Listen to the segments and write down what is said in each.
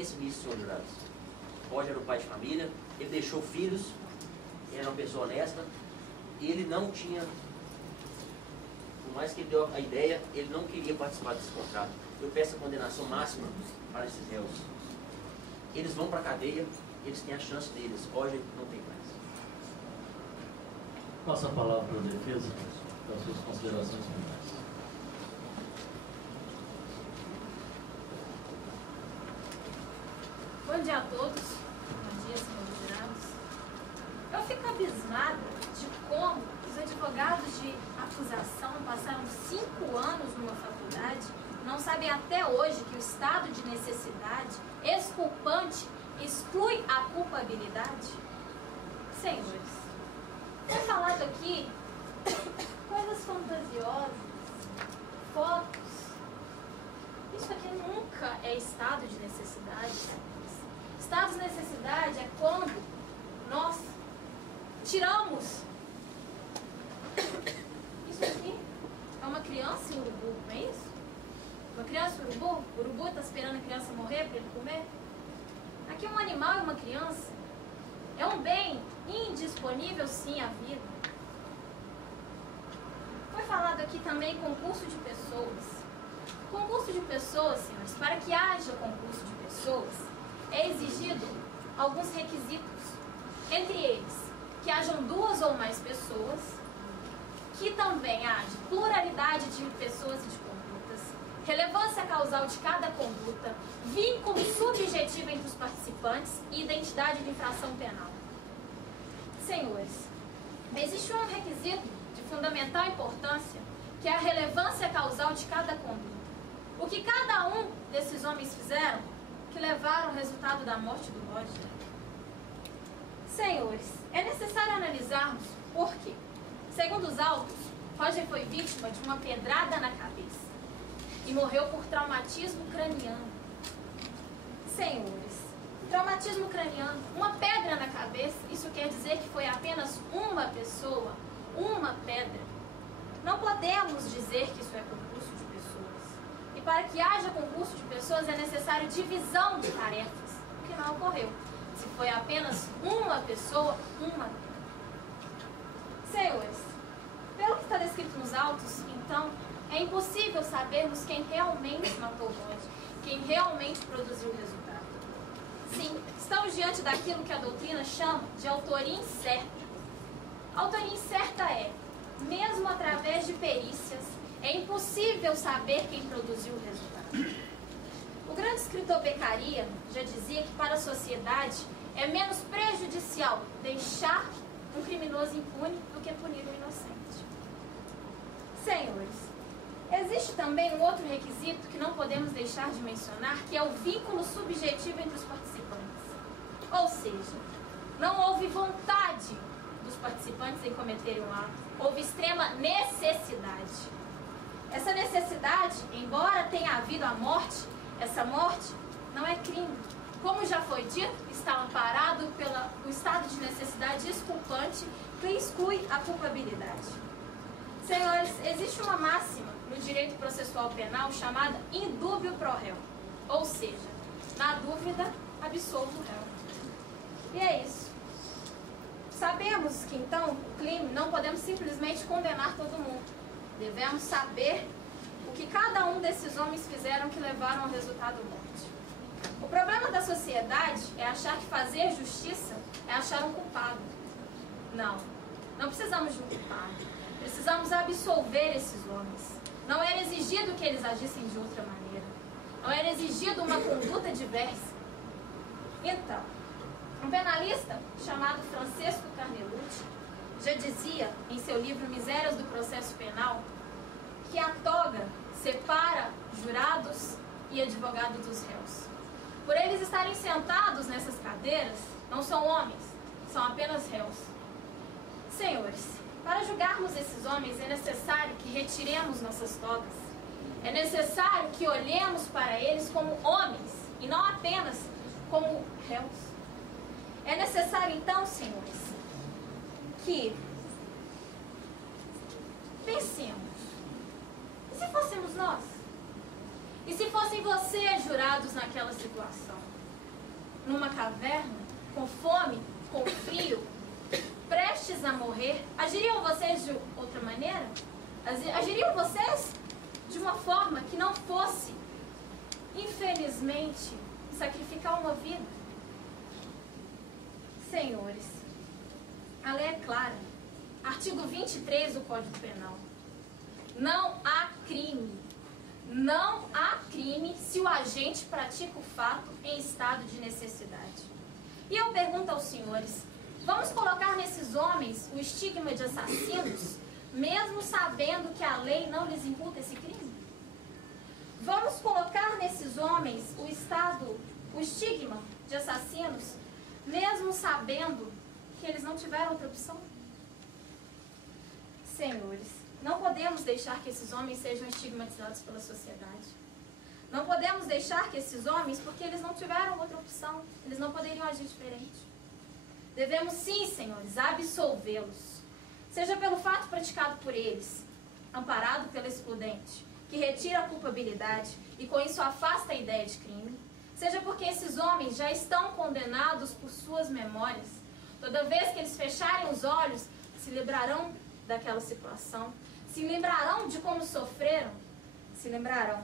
Pense nisso, senhor jurados. Roger era um pai de família, ele deixou filhos, ele era uma pessoa honesta, e ele não tinha, por mais que ele deu a ideia, ele não queria participar desse contrato. Eu peço a condenação máxima para esses réus. Eles vão para a cadeia, eles têm a chance deles. Roger não tem mais. Passa a palavra para a defesa, para as suas considerações finais. Bom dia a todos. Bom dia, senhores jurados. Eu fico abismada de como os advogados de acusação passaram 5 anos numa faculdade, não sabem até hoje que o estado de necessidade exculpante exclui a culpabilidade. Senhores, foi falado aqui coisas fantasiosas, fotos. Isso aqui nunca é estado de necessidade, senhores. Estado de necessidade é quando nós tiramos. Isso aqui é uma criança em urubu, não é isso? Uma criança urubu? O urubu está esperando a criança morrer para ele comer? Aqui um animal e uma criança. É um bem indisponível, sim, à vida. Foi falado aqui também concurso de pessoas. Concurso de pessoas, senhores, para que haja concurso de pessoas, é exigido alguns requisitos. Entre eles, que hajam 2 ou mais pessoas, que também haja pluralidade de pessoas e de condutas, relevância causal de cada conduta, vínculo subjetivo entre os participantes e identidade de infração penal. Senhores, existe um requisito de fundamental importância, que é a relevância causal de cada conduta. O que cada um desses homens fizeram que levaram ao resultado da morte do Roger. Senhores, é necessário analisarmos por quê. Segundo os autos, Roger foi vítima de uma pedrada na cabeça e morreu por traumatismo craniano. Senhores, traumatismo craniano, uma pedra na cabeça, isso quer dizer que foi apenas uma pessoa, uma pedra. Não podemos dizer que isso é concurso de pessoas. E para que haja concurso de pessoas é necessário divisão de tarefas, o que não ocorreu. Se foi apenas uma pessoa, uma pedra. Senhores, pelo que está descrito nos autos, então, é impossível sabermos quem realmente matou Roger, quem realmente produziu o resultado. Sim, estamos diante daquilo que a doutrina chama de autoria incerta. A autoria incerta é, mesmo através de perícias, é impossível saber quem produziu o resultado. O grande escritor Beccaria já dizia que para a sociedade é menos prejudicial deixar um criminoso impune do que punir o inocente. Senhores, existe também um outro requisito que não podemos deixar de mencionar, que é o vínculo subjetivo entre os participantes. Ou seja, não houve vontade dos participantes em cometerem um ato, houve extrema necessidade. Essa necessidade, embora tenha havido a morte, essa morte não é crime. Como já foi dito, está amparado pelo estado de necessidade exculpante que exclui a culpabilidade. Senhores, existe uma máxima no direito processual penal chamada in dubio pro réu, ou seja, na dúvida, absolva o réu. E é isso. Sabemos que então o crime não podemos simplesmente condenar todo mundo. Devemos saber o que cada um desses homens fizeram que levaram ao resultado morte. O problema da sociedade é achar que fazer justiça é achar um culpado. Não precisamos de um culpado. Precisamos absolver esses homens. Não era exigido que eles agissem de outra maneira. Não era exigido uma conduta diversa. Então, um penalista chamado Francesco Carnelucci já dizia em seu livro Misérias do Processo Penal que a toga separa jurados e advogados dos réus. Por eles estarem sentados nessas cadeiras, não são homens, são apenas réus. Senhores, para julgarmos esses homens é necessário que retiremos nossas togas. É necessário que olhemos para eles como homens e não apenas como réus. É necessário então, senhores, que pensemos. E se fôssemos nós? E se fossem vocês jurados naquela situação? numa caverna, com fome, com frio, prestes a morrer, agiriam vocês de outra maneira? Agiriam vocês de uma forma que não fosse, infelizmente, sacrificar uma vida? Senhores, a lei é clara. Artigo 23 do Código Penal. Não há crime. Não há crime se o agente pratica o fato em estado de necessidade. E eu pergunto aos senhores, vamos colocar nesses homens o estigma de assassinos, mesmo sabendo que a lei não lhes imputa esse crime? Vamos colocar nesses homens o estigma de assassinos, mesmo sabendo que eles não tiveram outra opção? Senhores, não podemos deixar que esses homens sejam estigmatizados pela sociedade. Não podemos deixar que esses homens, porque eles não tiveram outra opção, eles não poderiam agir diferente. Devemos sim, senhores, absolvê-los. Seja pelo fato praticado por eles, amparado pela excludente, que retira a culpabilidade e com isso afasta a ideia de crime, seja porque esses homens já estão condenados por suas memórias. Toda vez que eles fecharem os olhos, se lembrarão daquela situação, se lembrarão de como sofreram, se lembrarão.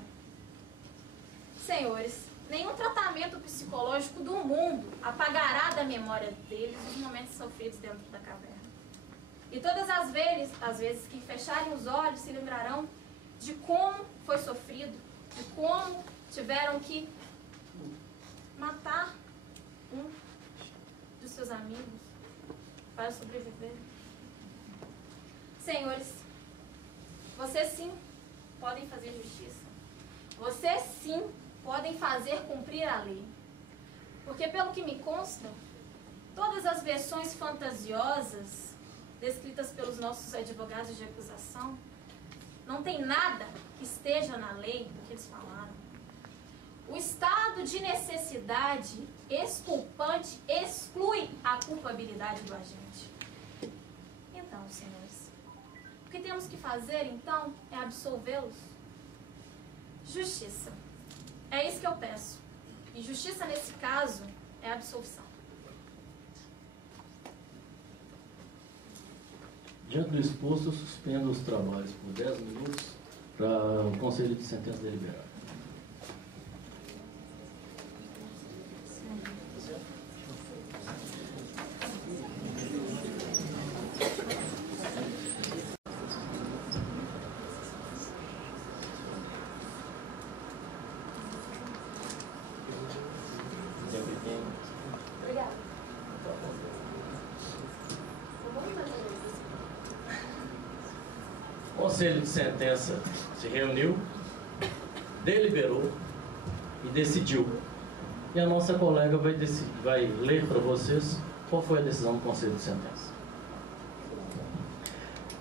Senhores, nenhum tratamento psicológico do mundo apagará da memória deles os momentos sofridos dentro da caverna. E todas as vezes que fecharem os olhos, se lembrarão de como foi sofrido, de como tiveram que matar um dos seus amigos para sobreviver. Senhores, vocês sim podem fazer justiça. Vocês sim podem fazer cumprir a lei. Porque, pelo que me consta, todas as versões fantasiosas descritas pelos nossos advogados de acusação não tem nada que esteja na lei do que eles falaram. O estado de necessidade exculpante exclui a culpabilidade do agente. Então, senhores, o que temos que fazer, então, é absolvê-los? Justiça. É isso que eu peço. E justiça, nesse caso, é absolvição. Diante do exposto, eu suspendo os trabalhos por 10 minutos para o Conselho de Sentença deliberar. O Conselho de Sentença se reuniu, deliberou e decidiu. E a nossa colega vai ler para vocês qual foi a decisão do Conselho de Sentença.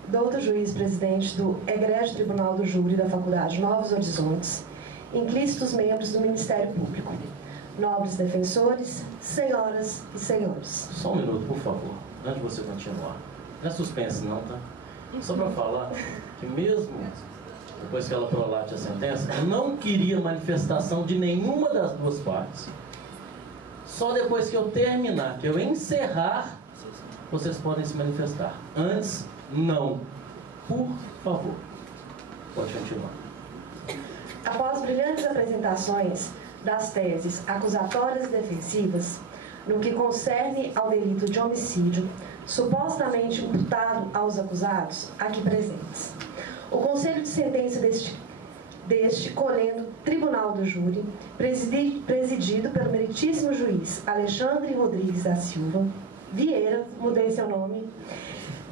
Doutor Juiz Presidente do Egrégio Tribunal do Júri da Faculdade Novos Horizontes, implícitos membros do Ministério Público, nobres defensores, senhoras e senhores. Só um minuto, por favor, antes de você continuar. Não é suspense não, tá? Só para falar que mesmo depois que ela prolate a sentença, eu não queria manifestação de nenhuma das duas partes. Só depois que eu terminar, que eu encerrar, vocês podem se manifestar. Antes, não. Por favor. Pode continuar. Após brilhantes apresentações das teses acusatórias e defensivas, no que concerne ao delito de homicídio, supostamente imputado aos acusados aqui presentes, o Conselho de Sentença deste colhendo Tribunal do Júri, presidido pelo meritíssimo juiz Alexandre Rodrigues da Silva Vieira, mudei seu nome,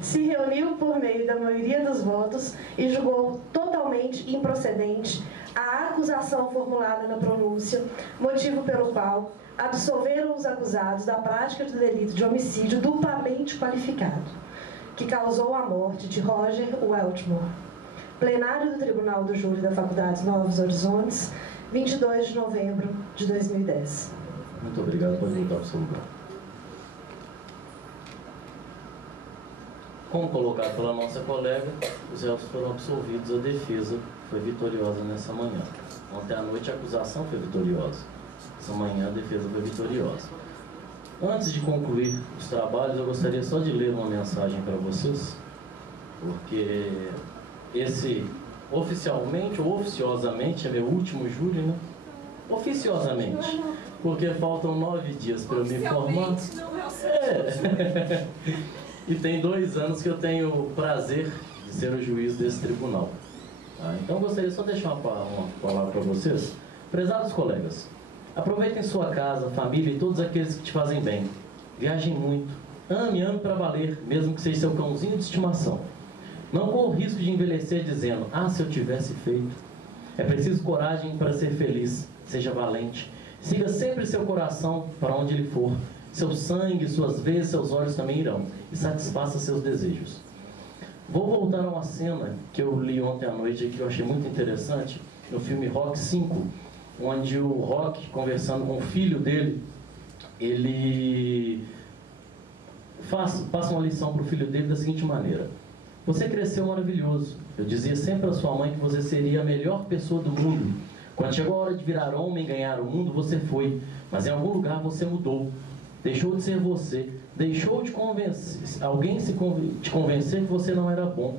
se reuniu por meio da maioria dos votos e julgou totalmente improcedente a acusação formulada na pronúncia, motivo pelo qual absolveram os acusados da prática do delito de homicídio duplamente qualificado, que causou a morte de Roger Weltmore. Plenário do Tribunal do Júri da Faculdade Novos Horizontes, 22 de novembro de 2010. Muito obrigado, pode voltar para o seu lugar. Como colocado pela nossa colega, os réus foram absolvidos, a defesa foi vitoriosa nessa manhã. Ontem à noite a acusação foi vitoriosa. Essa manhã a defesa foi vitoriosa. Antes de concluir os trabalhos, eu gostaria só de ler uma mensagem para vocês, porque esse, oficialmente ou oficiosamente, é meu último júri, né? Oficiosamente, porque faltam 9 dias para eu me formar. Não é o seu E tem 2 anos que eu tenho o prazer de ser o juiz desse tribunal. Então eu gostaria só de deixar uma palavra para vocês. Prezados colegas, aproveitem sua casa, família e todos aqueles que te fazem bem. Viajem muito. Ame para valer, mesmo que seja seu cãozinho de estimação. Não corra o risco de envelhecer dizendo, ah, se eu tivesse feito. É preciso coragem para ser feliz. Seja valente. Siga sempre seu coração para onde ele for. Seu sangue, suas veias, seus olhos também irão. E satisfaça seus desejos. Vou voltar a uma cena que eu li ontem à noite e que eu achei muito interessante, no filme Rock 5, onde o Rock, conversando com o filho dele, ele passa uma lição para o filho dele da seguinte maneira: você cresceu maravilhoso. Eu dizia sempre à sua mãe que você seria a melhor pessoa do mundo. Quando chegou a hora de virar homem e ganhar o mundo, você foi. Mas em algum lugar você mudou. Deixou de ser você. Deixou de alguém te convencer que você não era bom.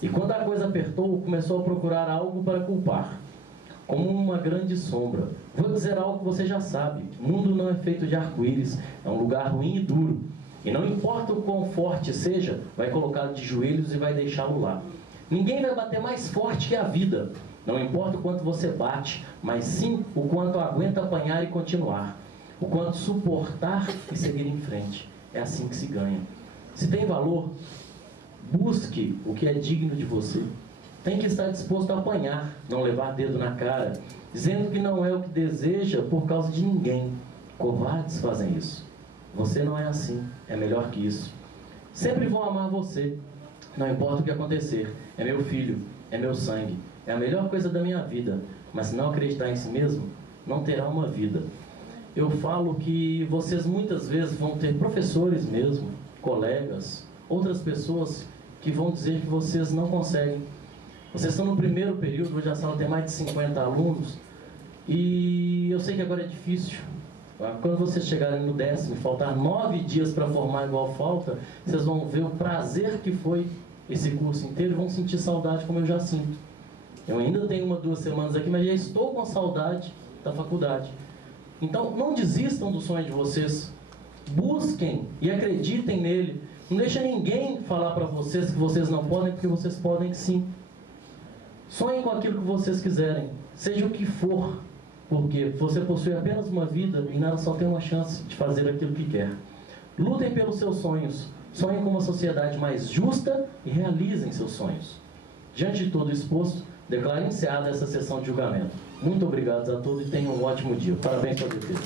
E quando a coisa apertou, começou a procurar algo para culpar. Como uma grande sombra. Vou dizer algo que você já sabe. O mundo não é feito de arco-íris. É um lugar ruim e duro. E não importa o quão forte seja, vai colocá-lo de joelhos e vai deixá-lo lá. Ninguém vai bater mais forte que a vida. Não importa o quanto você bate, mas sim o quanto aguenta apanhar e continuar. O quanto suportar e seguir em frente. É assim que se ganha. Se tem valor, busque o que é digno de você. Tem que estar disposto a apanhar, não levar dedo na cara, dizendo que não é o que deseja por causa de ninguém. Covardes fazem isso. Você não é assim, é melhor que isso. Sempre vou amar você, não importa o que acontecer. É meu filho, é meu sangue, é a melhor coisa da minha vida. Mas se não acreditar em si mesmo, não terá uma vida. Eu falo que vocês muitas vezes vão ter professores mesmo, colegas, outras pessoas que vão dizer que vocês não conseguem. Vocês estão no primeiro período, hoje a sala tem mais de 50 alunos, e eu sei que agora é difícil. Quando vocês chegarem no 10º e faltar 9 dias para formar igual falta, vocês vão ver o prazer que foi esse curso inteiro e vão sentir saudade como eu já sinto. Eu ainda tenho 1 ou 2 semanas aqui, mas já estou com saudade da faculdade. Então, não desistam do sonho de vocês. Busquem e acreditem nele. Não deixa ninguém falar para vocês que vocês não podem, porque vocês podem sim. Sonhem com aquilo que vocês quiserem, seja o que for, porque você possui apenas uma vida e nela só tem uma chance de fazer aquilo que quer. Lutem pelos seus sonhos. Sonhem com uma sociedade mais justa e realizem seus sonhos. Diante de todo o exposto, declaro encerrada essa sessão de julgamento. Muito obrigado a todos e tenham um ótimo dia. Parabéns para a defesa.